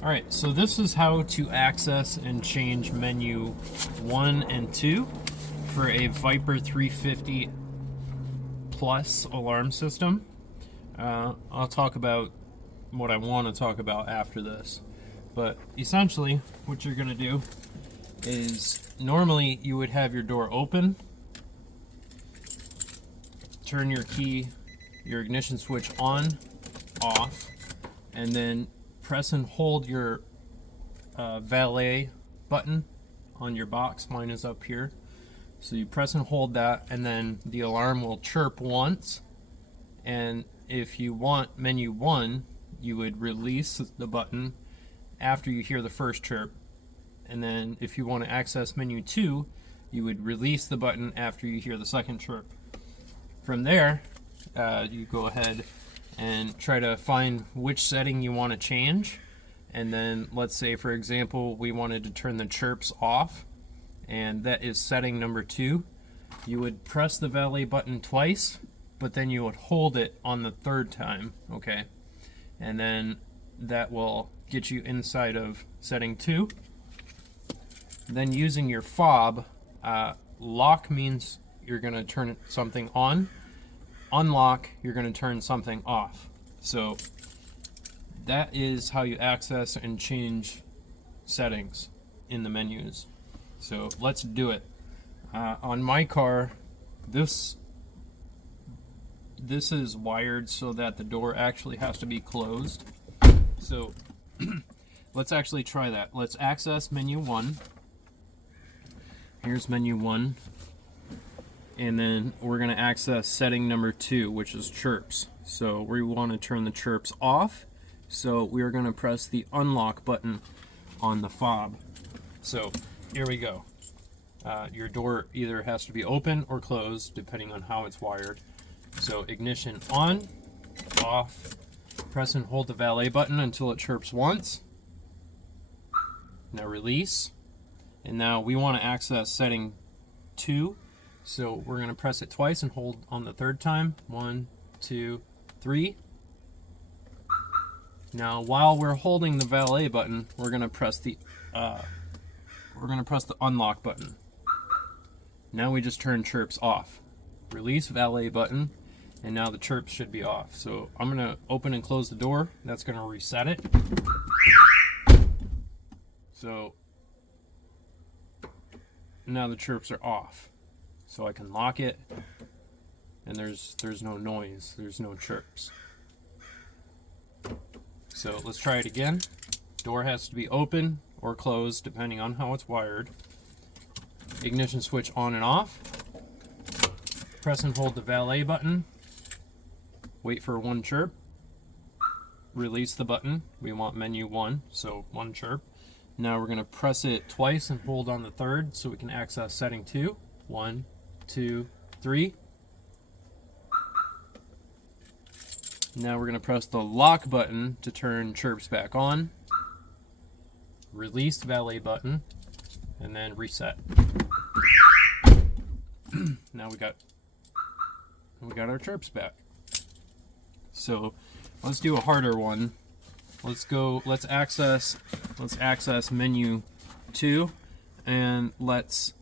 Alright, so this is how to access and change menu 1 and 2 for a Viper 350 Plus alarm system. I'll talk about what I want to talk about after this. But essentially, what you're going to do is normally you would have your door open, turn your ignition switch on, off, and then press and hold your valet button on your box. Mine is up here. So you press and hold that, and then the alarm will chirp once. And if you want menu 1, you would release the button after you hear the first chirp. And then if you want to access menu 2, you would release the button after you hear the second chirp. From there, you go ahead and try to find which setting you want to change. And then let's say, for example, we wanted to turn the chirps off, and that is setting number 2. You would press the valet button twice, but then you would hold it on the third time, okay? And then that will get you inside of setting 2. Then using your fob, lock means you're going to turn something on. Unlock, you're going to turn something off. So that is how you access and change settings in the menus. So let's do it. On my car, this is wired so that the door actually has to be closed. So let's actually try that. Let's access menu 1. Here's menu 1. And then we're going to access setting number 2, which is chirps. So we want to turn the chirps off. So we are going to press the unlock button on the fob. So here we go. Your door either has to be open or closed depending on how it's wired. So ignition on, off, press and hold the valet button until it chirps once. Now release. And now we want to access setting 2. So we're going to press it twice and hold on the third time. 1, 2, 3. Now while we're holding the valet button, we're going to press the unlock button. Now we just turn chirps off. Release valet button, and now the chirps should be off. So I'm going to open and close the door. That's going to reset it. So now the chirps are off. So I can lock it, and there's no noise, there's no chirps. So let's try it again. Door has to be open or closed depending on how it's wired. Ignition switch on and off. Press and hold the valet button. Wait for 1 chirp. Release the button. We want menu 1, so 1 chirp. Now we're going to press it twice and hold on the third so we can access setting 2. 1, 2, 3. Now we're going to press the lock button to turn chirps back on. Release valet button, and then reset. Now we got our chirps back. So let's do a harder one. Let's access menu 2, and let's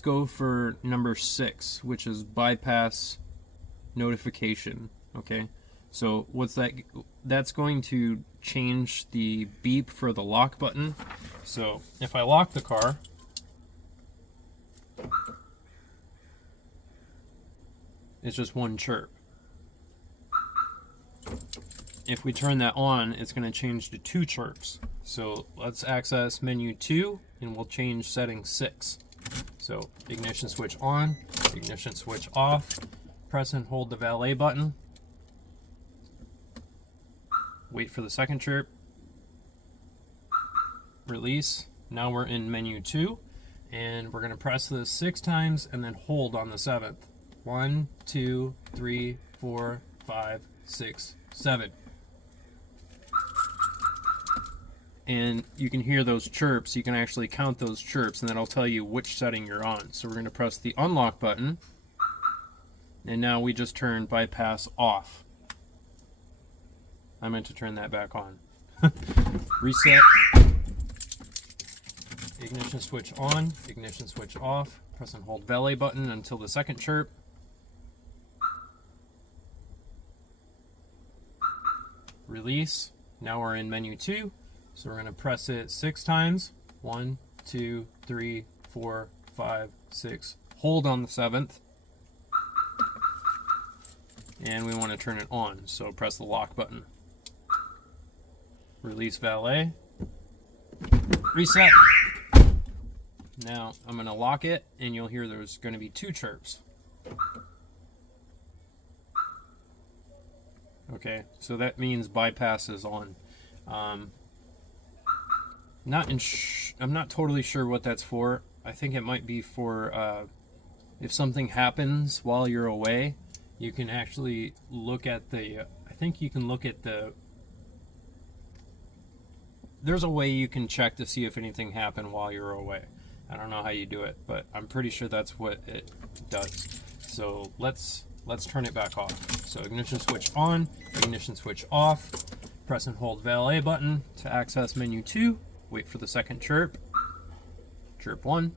go for number 6, which is bypass notification. Okay, so what's that? That's going to change the beep for the lock button. So if I lock the car, it's just 1 chirp. If we turn that on, it's going to change to 2 chirps. So let's access menu 2, and we'll change setting 6. So ignition switch on, ignition switch off, press and hold the valet button, wait for the second chirp, release. Now we're in menu 2, and we're going to press this 6 times and then hold on the 7th. 1, 2, 3, 4, 5, 6, 7. And you can hear those chirps. You can actually count those chirps, and that'll tell you which setting you're on. So we're going to press the unlock button, and now we just turn bypass off. I meant to turn that back on. reset, ignition switch on, ignition switch off, press and hold valet button until the second chirp. Release. Now we're in menu 2, so we're going to press it 6 times. 1, 2, 3, 4, 5, 6. Hold on the 7th. And we want to turn it on, so press the lock button. Release valet. Reset. Now I'm going to lock it, and you'll hear there's going to be 2 chirps. Okay, so that means bypass is on. I'm not totally sure what that's for. I think it might be for if something happens while you're away, you can actually look at the, I think you can look at the, there's a way you can check to see if anything happened while you're away. I don't know how you do it, but I'm pretty sure that's what it does. So let's turn it back off. So ignition switch on, ignition switch off, press and hold valet button to access menu 2, wait for the second chirp, chirp 1,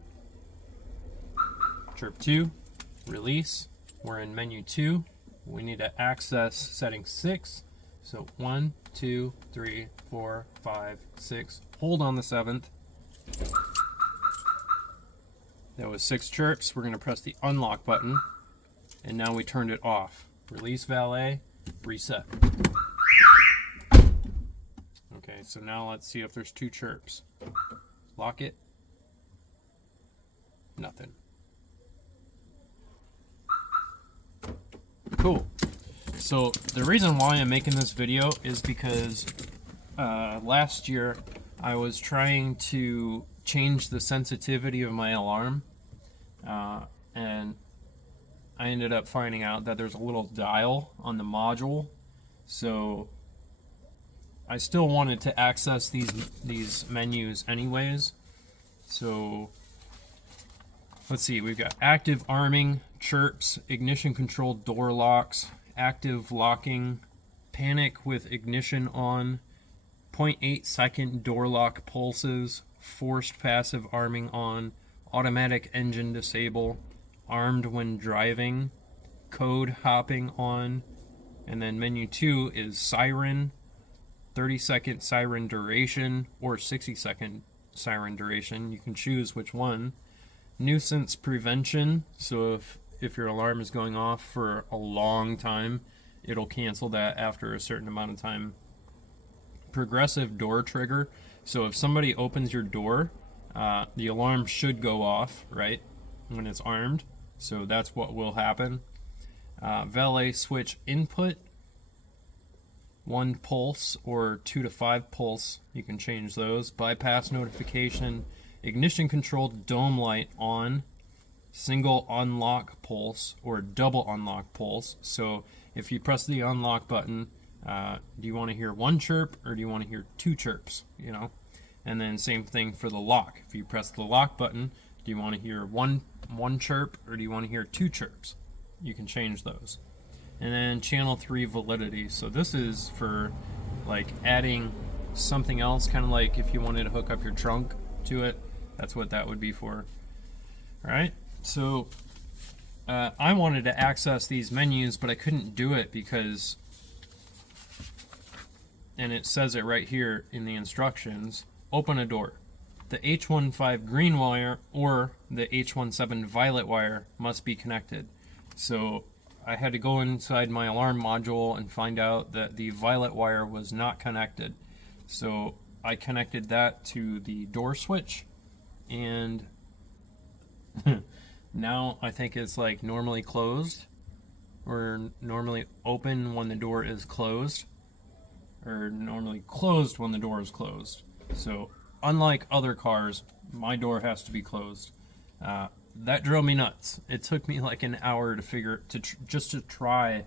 chirp 2, release. We're in menu 2, we need to access setting 6, so 1, 2, 3, 4, 5, 6, hold on the 7th. That was 6 chirps. We're going to press the unlock button, and now we turned it off. Release valet, reset. Okay, so now let's see if there's 2 chirps. Lock it. Nothing. Cool. So the reason why I'm making this video is because last year I was trying to change the sensitivity of my alarm, and I ended up finding out that there's a little dial on the module. So I still wanted to access these menus anyways. So let's see, we've got active arming, chirps, ignition controlled door locks, active locking, panic with ignition on, 0.8 second door lock pulses, forced passive arming on, automatic engine disable, armed when driving, code hopping on, and then menu 2 is siren, 30-second siren duration or 60-second siren duration. You can choose which one. Nuisance prevention, so if your alarm is going off for a long time, it'll cancel that after a certain amount of time. Progressive door trigger, so if somebody opens your door, the alarm should go off, right, when it's armed. So that's what will happen. Valet switch input, 1 pulse or 2 to 5 pulse. You can change those. Bypass notification, ignition controlled dome light on, single unlock pulse or double unlock pulse. So if you press the unlock button, do you want to hear 1 chirp or do you want to hear 2 chirps? You know, and then same thing for the lock. If you press the lock button, do you want to hear one chirp or do you want to hear 2 chirps? You can change those. And then channel 3 validity. So this is for like adding something else, kind of like if you wanted to hook up your trunk to it, that's what that would be for. All right. So I wanted to access these menus, but I couldn't do it because, and it says it right here in the instructions, open a door. The H15 green wire or the H17 violet wire must be connected. So I had to go inside my alarm module and find out that the violet wire was not connected. So I connected that to the door switch, and now I think it's like normally closed or normally open when the door is closed, or normally closed when the door is closed. So unlike other cars, my door has to be closed. That drove me nuts. It took me like an hour to just to try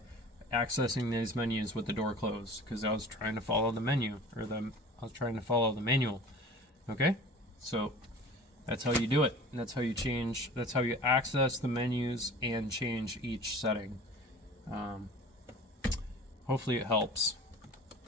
accessing these menus with the door closed, because I was trying to follow the menu, or I was trying to follow the manual. Okay, so that's how you do it. That's how you change. That's how you access the menus and change each setting. Hopefully it helps.